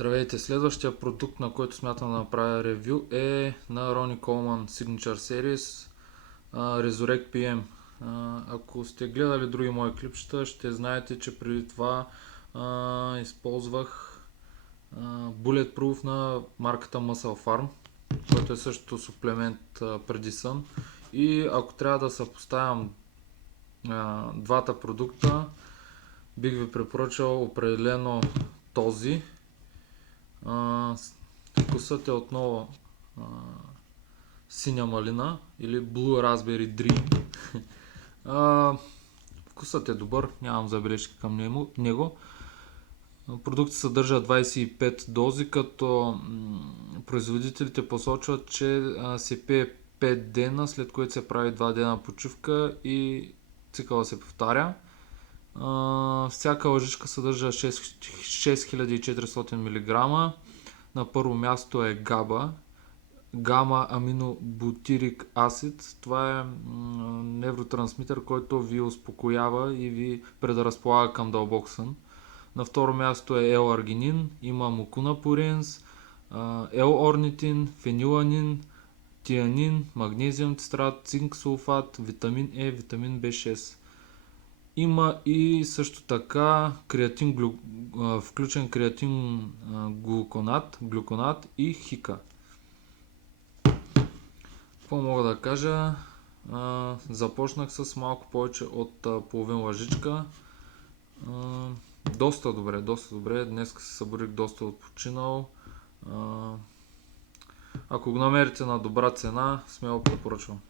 Здравейте! Следващия продукт, на който смятам да направя ревю, е на Ronnie Coleman Signature Series Resurrect PM. Ако сте гледали други мои клипчета, ще знаете, че преди това използвах Bulletproof на марката Muscle Farm, който е също суплемент преди сън. И ако трябва да съпоставям двата продукта, бих ви препоръчал определено този. Вкусът е отново синя малина или Blue Raspberry Dream. Вкусът е добър, нямам забележки към него. Продуктът съдържа 25 дози, като производителите посочват, че се пие 5 дена, след което се прави 2 дена почивка и цикъла се повтаря. Всяка лъжичка съдържа 6400 мг. На първо място е GABA, гама аминобутирик асид. Това е невротрансмитър, който ви успокоява и ви предразполага към дълбок сън. На второ място е L-аргинин, има мукунапуринс, L-орнитин, фениланин, тианин, магнезиум цитрат, цинк сулфат, витамин Е, витамин B6. Има и също така включен креатин глюконат и хика. Какво мога да кажа? Започнах с малко повече от половин лъжичка. Доста добре. Днес се събудих доста отпочинал. Ако го намерите на добра цена, смело препоръчвам.